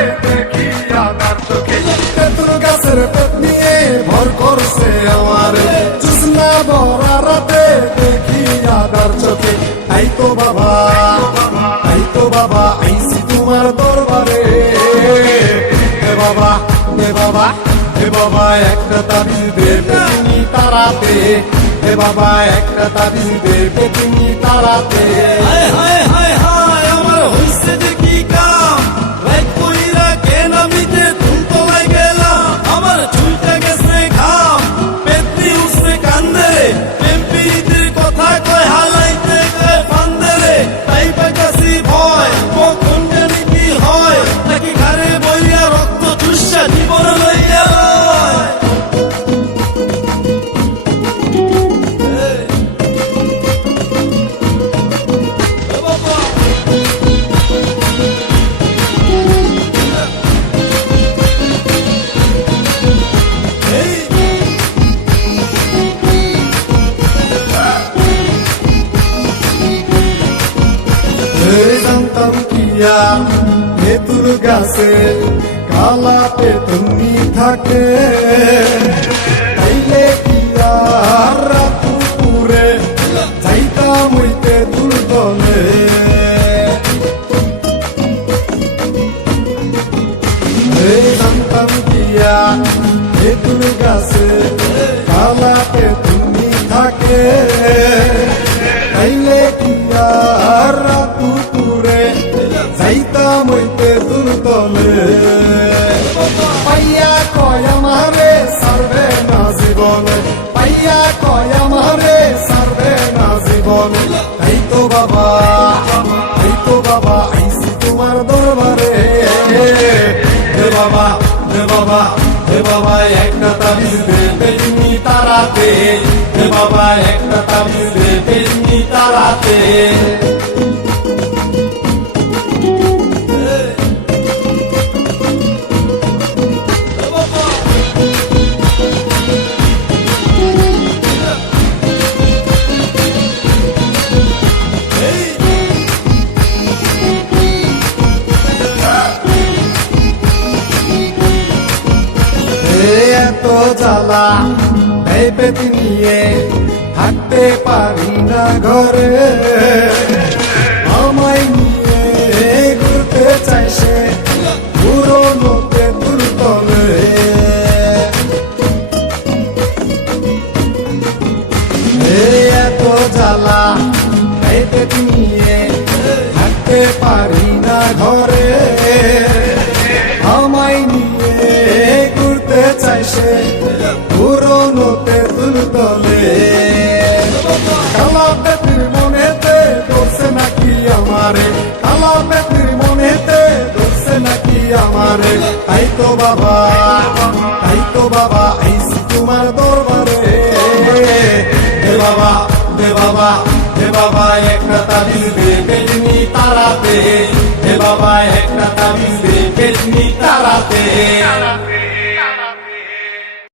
দেখি তোমার দরবারে বাবা হে বাবা হে বাবা একটা তাবিজ তারাতে হে বাবা একটা তাবিজ দেবে তুমি তারাতে হায় হায় জানতাম কিয়া তেঁতুল গাছে কালা পেতনি থাকে। তাইলে কিয়া রাত পুরে যাইতাম তেঁতুল তলে জানতাম কিয়া তেঁতুল গাছে কালা পেতনি যাইতাম ওই তেঁতুল তলে। পাইয়া কয় আমারে, সারবে না জীবন। পাইয়া কয় আমারে, সারবে না জীবন। তাই তো বাবা, তাই তো বাবা আইসি তোমার দরবারে। হে বাবা হে বাবা হে বাবা, একটা তাবিজ দে পেতনি তারাতে। হে বাবা, একটা তাবিজ দে পেতনি তারাতে। এ এত জ্বালা এই পেতি নিয়ে থাকতে পারি না ঘরে। আমায় নিয়ে ঘুরতে চাইছে পুরোনো তেঁতুল তলে। এত জ্বালা এই পেতি নিয়ে থাকতে পারি না ঘরে। তলে কালা পেতির মনেতে ধরছে নাকি আমারে। কালা পেতির মনেতে ধরছে নাকি আমারে। তাই তো বাবা, তাই তো বাবা আইসি তোমার দরবারে। হে বাবা হে বাবা হে বাবা, একটা তাবিজ দে পেতনি তারাতে। হে বাবা, একটা তাবিজ দে পেতনি তারাতে।